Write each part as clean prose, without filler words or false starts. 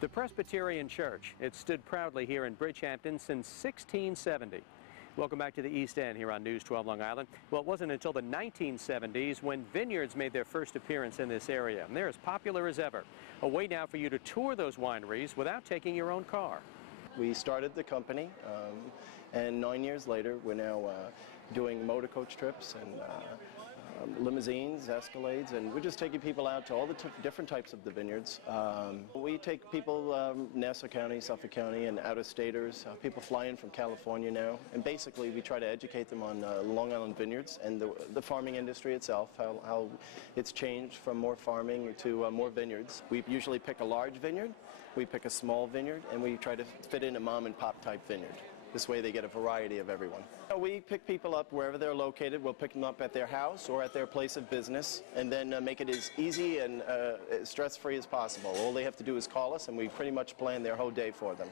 The Presbyterian Church. It stood proudly here in Bridgehampton since 1670. Welcome back to the East End here on News 12 Long Island. Well, it wasn't until the 1970s when vineyards made their first appearance in this area, and they're as popular as ever. A way now for you to tour those wineries without taking your own car. We started the company, and 9 years later, we're now doing motor coach trips and limousines, Escalades, and we're just taking people out to all the different types of the vineyards. We take people Nassau County, Suffolk County, and out-of-staters, people fly in from California now, and basically we try to educate them on Long Island vineyards and the farming industry itself, how it's changed from more farming to more vineyards. We usually pick a large vineyard, we pick a small vineyard, and we try to fit in a mom-and-pop type vineyard. This way they get a variety of everyone. We pick people up wherever they're located. We'll pick them up at their house or at their place of business, and then make it as easy and as stress-free as possible. All they have to do is call us, and we pretty much plan their whole day for them.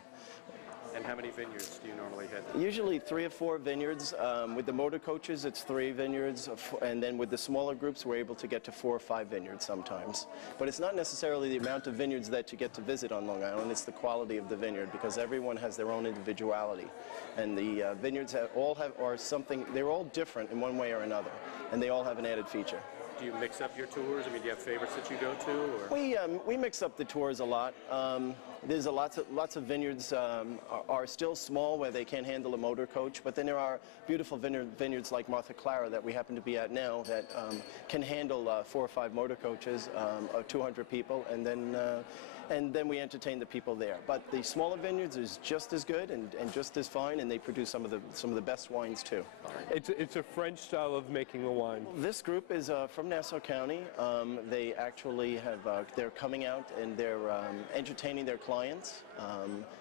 And how many vineyards do you normally hit? Usually 3 or 4 vineyards. With the motor coaches, it's 3 vineyards, and then with the smaller groups, we're able to get to 4 or 5 vineyards sometimes. But it's not necessarily the amount of vineyards that you get to visit on Long Island, it's the quality of the vineyard, because everyone has their own individuality. And the vineyards they're all different in one way or another, and they all have an added feature. Do you mix up your tours? I mean, do you have favorites that you go to? Or? We mix up the tours a lot. There's lots of vineyards are still small where they can't handle a motor coach, but then there are beautiful vineyards like Martha Clara that we happen to be at now that can handle 4 or 5 motor coaches of 200 people, and then we entertain the people there. But the smaller vineyards is just as good and just as fine, and they produce some of the best wines too. It's a French style of making the wine. This group is from Nassau County. They actually have they're coming out and they're entertaining their clients.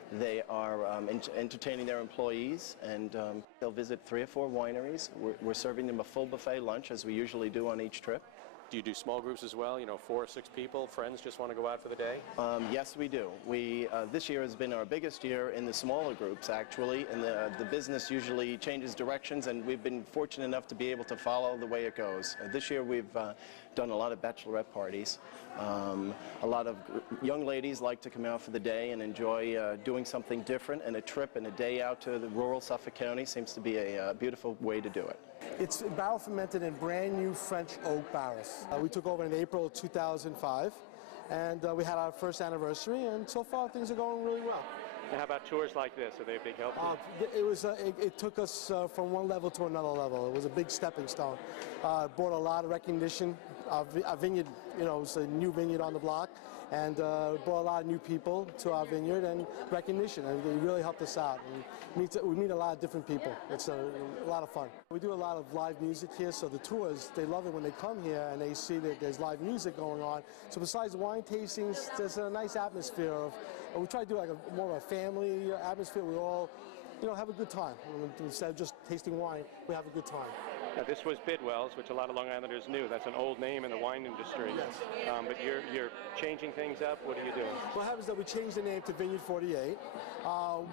They are entertaining their employees, and they'll visit 3 or 4 wineries. We're serving them a full buffet lunch, as we usually do on each trip. Do you do small groups as well? You know, 4 or 6 people, friends just want to go out for the day? Yes, we do. This year has been our biggest year in the smaller groups, actually, and the business usually changes directions, and we've been fortunate enough to be able to follow the way it goes. This year we've done a lot of bachelorette parties. A lot of young ladies like to come out for the day and enjoy doing something different, and a trip and a day out to the rural Suffolk County seems to be a beautiful way to do it. It's barrel fermented in brand new French oak barrels. We took over in April of 2005, and we had our first anniversary, and so far things are going really well. And how about tours like this? Are they a big help? It took us from one level to another level. It was a big stepping stone. Brought a lot of recognition. Our vineyard, it's a new vineyard on the block, and brought a lot of new people to our vineyard and recognition. And it really helped us out. And we meet a lot of different people. It's a lot of fun. We do a lot of live music here, so the tours, they love it when they come here and they see that there's live music going on. So besides wine tastings, there's a nice atmosphere of. We try to do like more of a family atmosphere. We all, have a good time. Instead of just tasting wine, we have a good time. Now, this was Bidwell's, which a lot of Long Islanders knew. That's an old name in the wine industry. Yes. But you're changing things up. What are you doing? What happens is that we changed the name to Vineyard 48.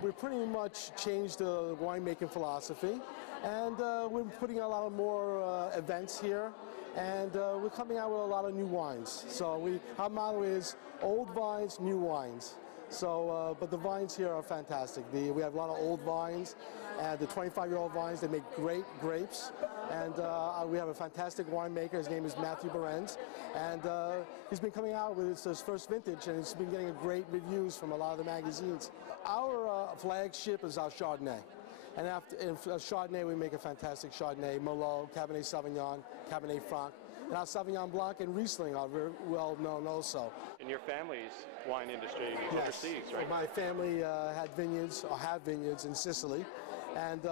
We pretty much changed the winemaking philosophy, and we're putting a lot of more events here, and we're coming out with a lot of new wines. So our motto is old vines, new wines. So, but the vines here are fantastic. We have a lot of old vines, and the 25-year-old vines, they make great grapes. And we have a fantastic winemaker. His name is Matthew Berenz, and he's been coming out with his first vintage, and he's been getting great reviews from a lot of the magazines. Our flagship is our Chardonnay. And after Chardonnay, we make a fantastic Chardonnay, Merlot, Cabernet Sauvignon, Cabernet Franc. And our Sauvignon Blanc and Riesling are very well known also. In your family's wine industry overseas, right? My family have vineyards in Sicily. And,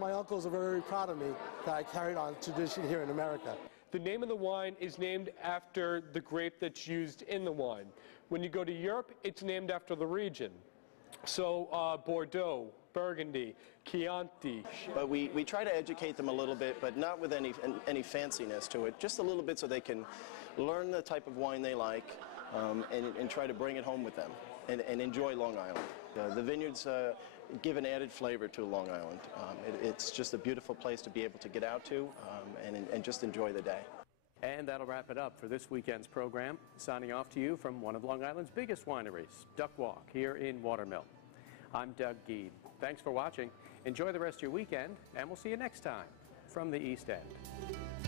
my uncles are very proud of me that I carried on tradition here in America. The name of the wine is named after the grape that's used in the wine. When you go to Europe, it's named after the region. So Bordeaux, Burgundy, Chianti. But we try to educate them a little bit, but not with any fanciness to it. Just a little bit so they can learn the type of wine they like and try to bring it home with them and enjoy Long Island. The vineyards give an added flavor to Long Island. It's just a beautiful place to be able to get out to and just enjoy the day. And that'll wrap it up for this weekend's program. Signing off to you from one of Long Island's biggest wineries, Duck Walk, here in Watermill. I'm Doug Geed. Thanks for watching. Enjoy the rest of your weekend, and we'll see you next time from the East End.